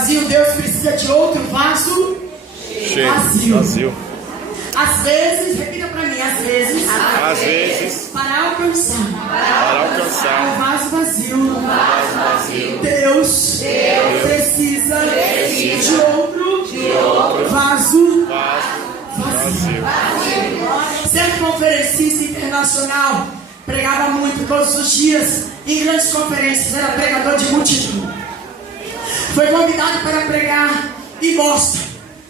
vazio, Deus precisa de outro vaso vazio. Às vezes, repita para mim, às vezes, para alcançar o vaso vazio, Deus precisa de outro vaso vazio. Certo conferencista internacional pregava muito todos os dias em grandes conferências, era pregador de multidão. Foi convidado para pregar em Boston,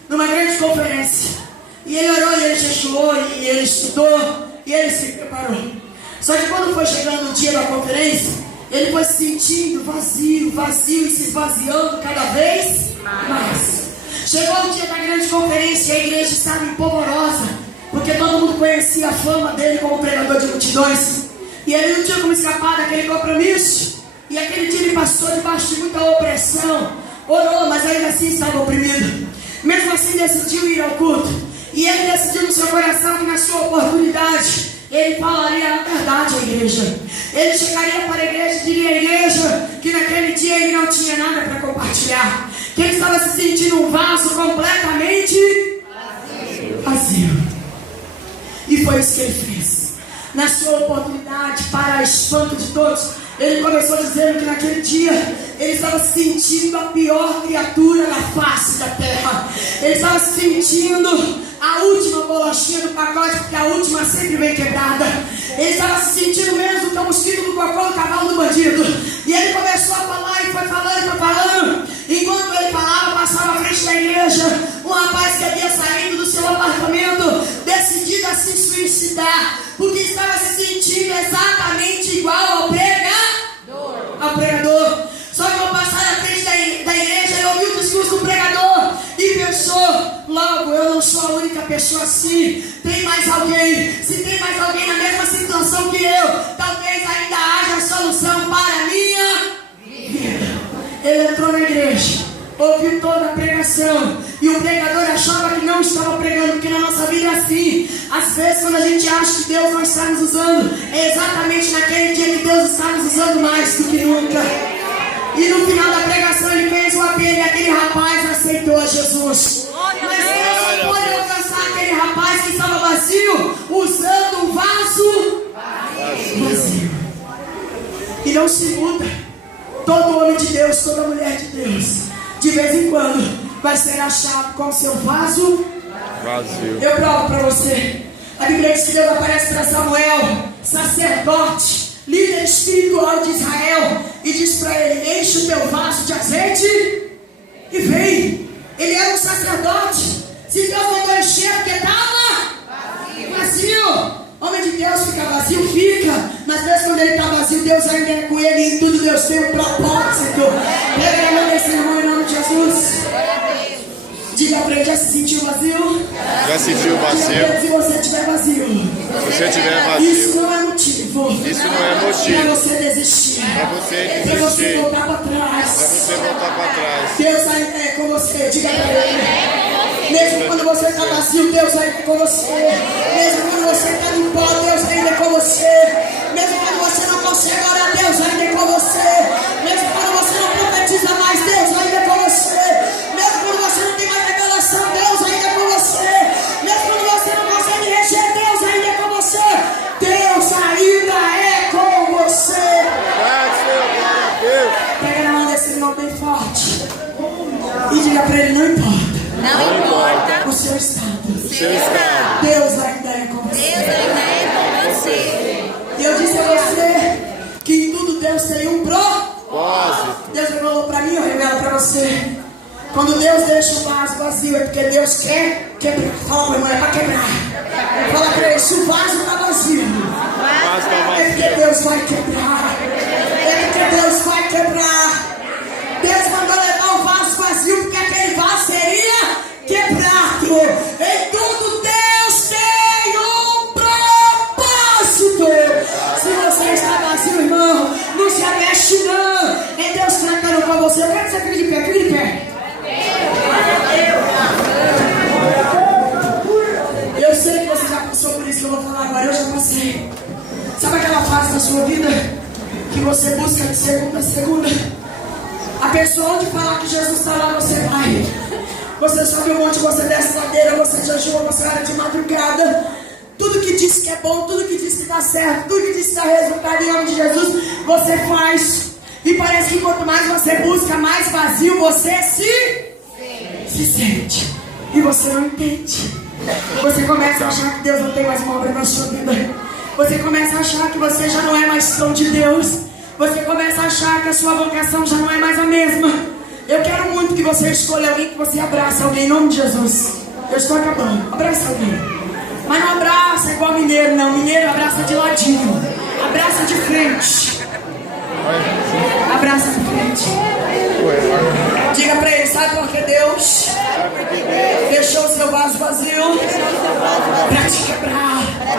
numa grande conferência. E ele orou, e ele jejuou, e ele estudou, e ele se preparou. Só que quando foi chegando o dia da conferência, ele foi se sentindo vazio e se esvaziando cada vez mais. Chegou o dia da grande conferência e a igreja estava empolvorosa, porque todo mundo conhecia a fama dele como pregador de multidões. E ele não tinha como escapar daquele compromisso. E aquele dia ele passou debaixo de muita opressão. Orou, mas ainda assim estava oprimido. Mesmo assim decidiu ir ao culto. E ele decidiu no seu coração que na sua oportunidade ele falaria a verdade à igreja. Ele chegaria para a igreja e diria à igreja que naquele dia ele não tinha nada para compartilhar, que ele estava se sentindo um vaso completamente vazio. E foi isso que ele fez. Na sua oportunidade, para espanto de todos, ele começou dizendo que naquele dia ele estava se sentindo a pior criatura da face da terra. Ele estava se sentindo a última bolachinha do pacote, porque a última sempre vem quebrada. Ele estava se sentindo mesmo que o mosquito do cocô do cavalo do bandido. E ele começou a falar e foi falando. Enquanto ele falava, passava à frente da igreja um rapaz que havia saído do seu apartamento, decidido a se suicidar, porque estava se sentindo exatamente igual ao pregador. Só que ao passar à frente da igreja, ele ouviu o discurso do pregador e pensou: logo, eu não sou a única pessoa assim, tem mais alguém. Se tem mais alguém na mesma situação que eu, talvez ainda haja solução para a minha vida. Ele entrou na igreja, ouviu toda a pregação, e o pregador achava que não estava pregando, porque na nossa vida é assim. Às vezes, quando a gente acha que Deus não está nos usando, é exatamente naquele dia que Deus está nos usando mais do que nunca. E no final da pregação ele fez um apelo e aquele rapaz aceitou a Jesus. Mas Deus pode alcançar aquele rapaz que estava vazio usando um vaso vazio. E não se muda. Todo homem de Deus, toda mulher de Deus, de vez em quando vai ser achado com seu vaso vazio. Eu provo para você. A Bíblia diz que Deus aparece para Samuel, sacerdote, líder espiritual de Israel, e diz para ele: enche o teu vaso de azeite e vem. Ele era um sacerdote. Se Deus mandou encher, porque estava vazio. Homem de Deus fica vazio, fica. Mas mesmo quando ele está vazio, Deus ainda é com ele. E em tudo Deus tem um propósito. Pega a mão desse irmão em nome de Jesus. Diga para ele: já se sentiu vazio? Já sentiu vazio? Se você estiver vazio, isso não é motivo para você desistir, para você voltar para trás. Deus ainda é com você. Diga para ele. Mesmo quando você está vazio, Deus ainda é com você. Mesmo quando você está em pó, Deus ainda é com você. Mesmo quando você não consegue orar, Deus ainda é com você. Mesmo quando você não profetiza mais, Deus ainda é com você. Mesmo quando você não tem mais revelação, Deus ainda é com você. Mesmo quando você não consegue reger, Deus ainda é com você. Deus ainda é com você. Pega na mão desse irmão bem forte e diga para ele: não importa. Não importa o seu estado. Deus ainda é com você. Deus ainda é com você. E eu disse a você que em tudo Deus tem um propósito. Deus revelou para mim, eu revelo para você. Quando Deus deixa o vaso vazio, é porque Deus quer quebrar. Fala para a irmã: é para quebrar. Fala para ele: se o vaso está vazio, é porque Deus vai quebrar. É porque Deus vai quebrar. Deus mandou levar o vaso vazio, porque aquele vaso seria quebrado. Em tudo Deus tem um propósito. Se você está vazio, irmão, não se aveste não. É Deus tratando com você. Eu quero que você fique de pé, fique de pé. Eu sei que você já passou por isso que eu vou falar agora. Eu já passei. Sabe aquela fase da sua vida que você busca de segunda a segunda? pessoa onde falar que Jesus está lá, você vai. Você sobe um monte, você desce ladeira, você jejua, você ora de madrugada. Tudo que diz que é bom, tudo que diz que dá certo, tudo que diz que dá resultado em nome de Jesus, você faz. E parece que quanto mais você busca, mais vazio você se sente. E você não entende. Você começa a achar que Deus não tem mais uma obra na sua vida. Você começa a achar que você já não é mais tão de Deus. Você começa a achar que a sua vocação já não é mais a mesma. Eu quero muito que você escolha alguém, que você abraça alguém em nome de Jesus. Eu estou acabando. Abraça alguém. Mas não abraça igual mineiro, não. Mineiro abraça de ladinho. Abraça de frente. Abraça de frente. Diga pra ele, sabe por que Deus deixou o seu vaso vazio? Pra te quebrar. Pra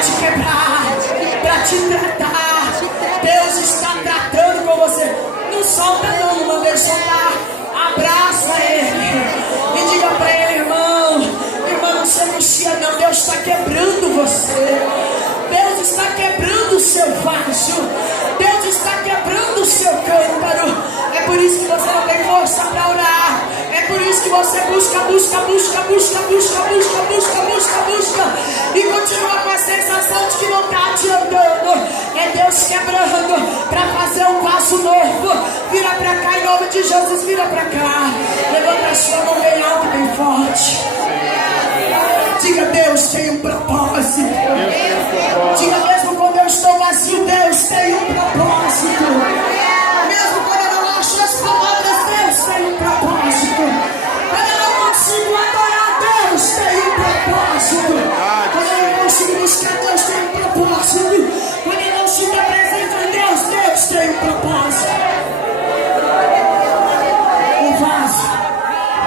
te quebrar. Pra te tratar. Deus está tratando com você. Não solta não, não manda ele soltar. Abraça ele. E diga pra ele, irmão, não se angustia não, Deus está quebrando você. Deus está quebrando o seu vaso. Deus está quebrando o seu cântaro. É por isso que você não tem força para orar. É por isso que você busca e continua com a sensação de que não está adiantando. É Deus quebrando para fazer um vaso novo. Vira para cá em nome de Jesus, vira para cá. Levanta a sua mão bem alta e bem forte. Diga, Deus tem um propósito. Diga, mesmo quando eu estou vazio, Deus tem um propósito. Mesmo quando eu não acho as palavras, Deus tem um propósito. Quando eu não consigo adorar, Deus tem um propósito. Quando eu não consigo buscar, Deus tem um propósito. Quando eu não se apresento a Deus, Deus tem um propósito. O vaso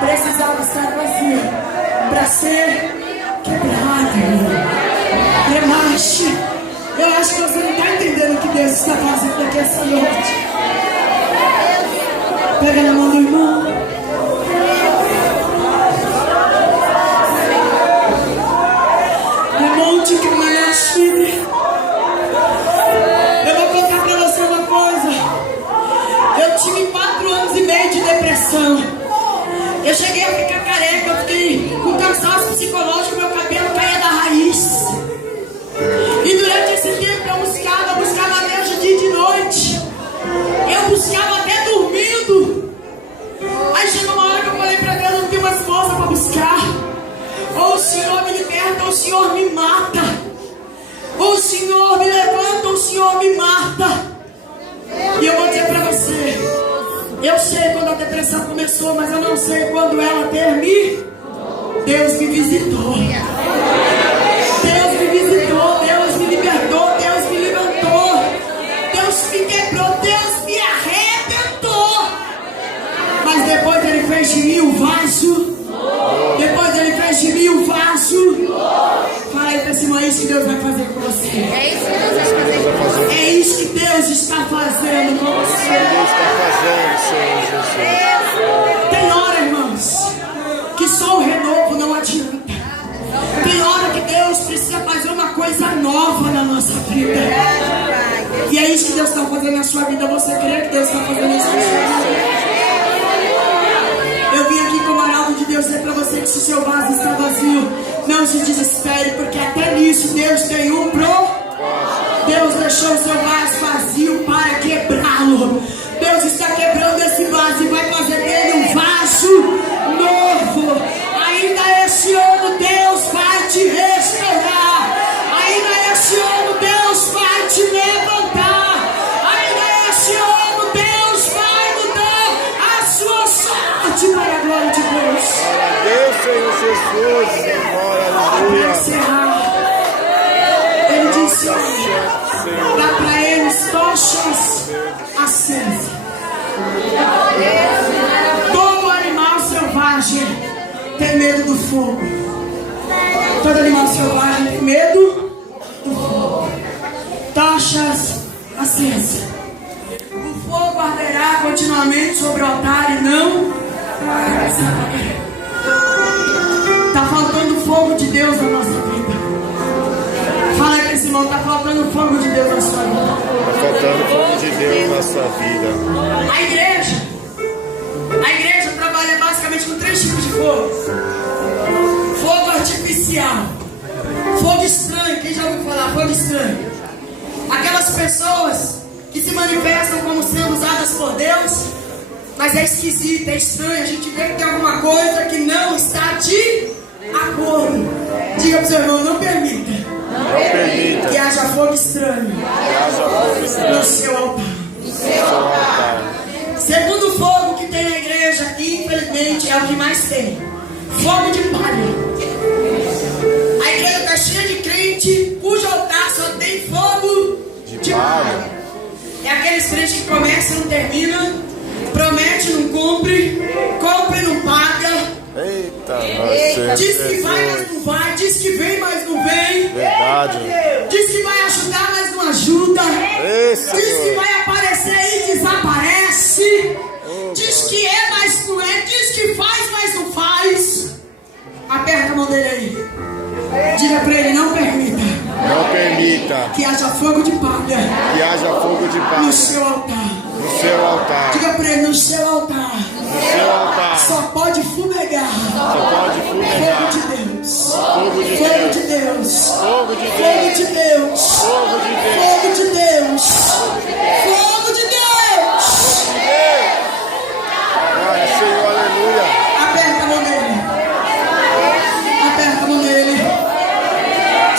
precisava estar vazio para ser quebrado. Relaxe. Eu acho que você não está entendendo o que Deus está fazendo aqui essa noite. Pega na mão do irmão. Remonte que amanhece. Eu vou contar para você uma coisa. Eu tive 4 anos e meio de depressão. Eu cheguei a ficar careca, eu fiquei com cansaço psicológico, meu cabelo caía da raiz. E durante esse tempo eu buscava Deus de dia e de noite. Eu buscava até dormindo. Aí chegou uma hora que eu falei pra Deus, não tenho mais força para buscar. Ou o Senhor me liberta, ou o Senhor me mata. Ou o Senhor me levanta, ou o Senhor me mata. E eu vou dizer pra você, eu sei quando a depressão começou, mas eu não sei quando ela terminou. Deus me visitou. Deus me visitou. Deus me libertou. Deus me levantou. Deus me quebrou. Deus me arrebentou. Mas depois Ele fez de mim um vaso. Depois Ele fez de mim um vaso. Fala aí pra cima, é isso que Deus vai fazer com você. É isso que Deus vai fazer. É isso que Deus está fazendo com você. Deus está fazendo, Senhor Jesus. Tem hora, irmãos, que só o renovo não adianta. Tem hora que Deus precisa fazer uma coisa nova na nossa vida. E é isso que Deus está fazendo na sua vida. Você crê que Deus está fazendo isso na sua vida? Eu vim aqui como arauto de Deus dizer para você que se o seu vaso está vazio, não se desespere, porque até nisso Deus tem um Deus deixou o seu vaso vazio para quebrá-lo. Deus está quebrando esse vaso e vai fazer dele um vaso novo. Ainda esse ano Deus vai te restaurar. Ainda esse ano Deus vai te levantar. Ainda esse ano Deus vai mudar a sua sorte para a glória de Deus. Deus, Senhor Jesus. Aleluia. Para encerrar, Ele disse: dá para eles tochas acesas. Todo animal selvagem tem medo do fogo. Todo animal selvagem tem medo do fogo. Tochas acesas. O fogo arderá continuamente sobre o altar e não se apagará. Está faltando fogo de Deus na nossa vida. Fala aí pra esse irmão, está faltando fogo de Deus na sua vida. Está faltando fogo de Deus na sua vida. A igreja especial. Fogo estranho, quem já ouviu falar? Fogo estranho. Aquelas pessoas que se manifestam como sendo usadas por Deus, mas é esquisito, é estranho. A gente vê que tem alguma coisa que não está de acordo. Diga para o seu irmão, não permita, que haja fogo estranho no seu altar. Segundo fogo que tem na igreja, infelizmente, é o que mais tem: fogo de palha. A igreja está cheia de crente cujo altar só tem fogo de palha. É aqueles crentes que começam e não terminam, promete, não cumpre, compra e não paga. Eita, diz que vai, mas não vai. Diz que vem, mas não vem. Verdade. Diz que vai ajudar, mas não ajuda. Diz que vai aparecer e desaparece. Diz que é, mas não é. Diz que faz, mas não faz. Aperta a mão dele aí. Diga pra ele, não permita. Não permita Que haja fogo de palha. Que haja fogo de palha No seu altar. No seu altar. Diga pra ele, no seu altar. No seu altar. Só pode fumegar. Só pode fumegar. Fogo de Deus. Fogo de Fogo Deus. de Deus. Fogo de Fogo Deus. de Deus. Fogo de Deus. Fogo de Deus. Fogo de Deus. Glória, Senhor, aleluia. Aperta a mão dele. Aperta a mão dele.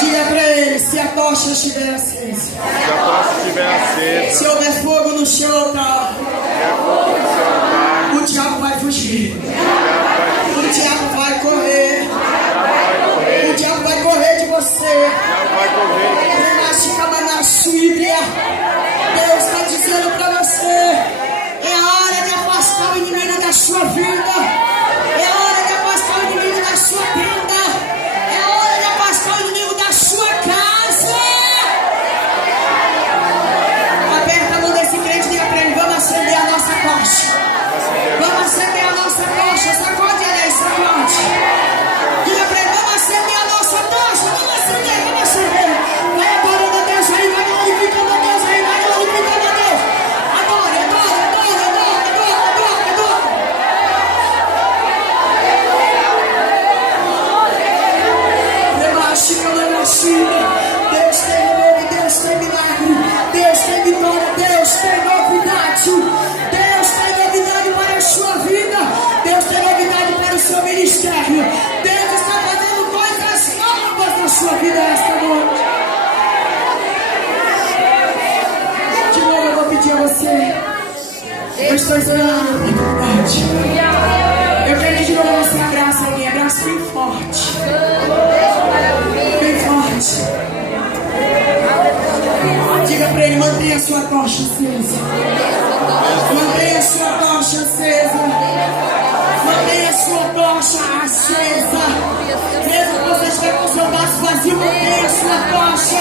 Diga pra ele, se a tocha estiver acesa. Se a tocha estiver acesa. Se houver fogo no seu altar, o diabo vai fugir. O diabo vai correr. O diabo vai correr de você. Vai correr. Deus está dizendo para você: é a hora de afastar o inimigo da sua vida. É a hora de afastar o inimigo da sua tenda. É a hora de afastar o inimigo da sua casa. Aperta a mão desse crente e diga para ele: vamos acender a nossa tocha. Vamos acender a nossa tocha. Sacode ela aí, sacode. Diga para ele: vamos acender a nossa tocha. Vamos acender, vamos acender. Vai adorando a Deus aí, vai glorificando a Deus aí, vai glorificando a Deus. Adore, adore, adore, adore, adore, adore, adore. Relaxe, relaxe. Deus tem novo, Deus tem milagre, Deus tem vitória, Deus tem novidade. Deus tem novidade para a sua vida. Deus tem novidade para o seu ministério. Deus está fazendo coisas novas na sua vida esta noite. De novo eu vou pedir a você. Eu estou esperando a oportunidade. Eu quero que de novo você abraça alguém. Abraça bem forte. Bem forte. Diga para ele: mantenha a sua tocha acesa. Mantenha a sua tocha acesa. Mantenha a sua tocha acesa. Mesmo que você estiver com o seu braço vazio, mantenha a sua tocha.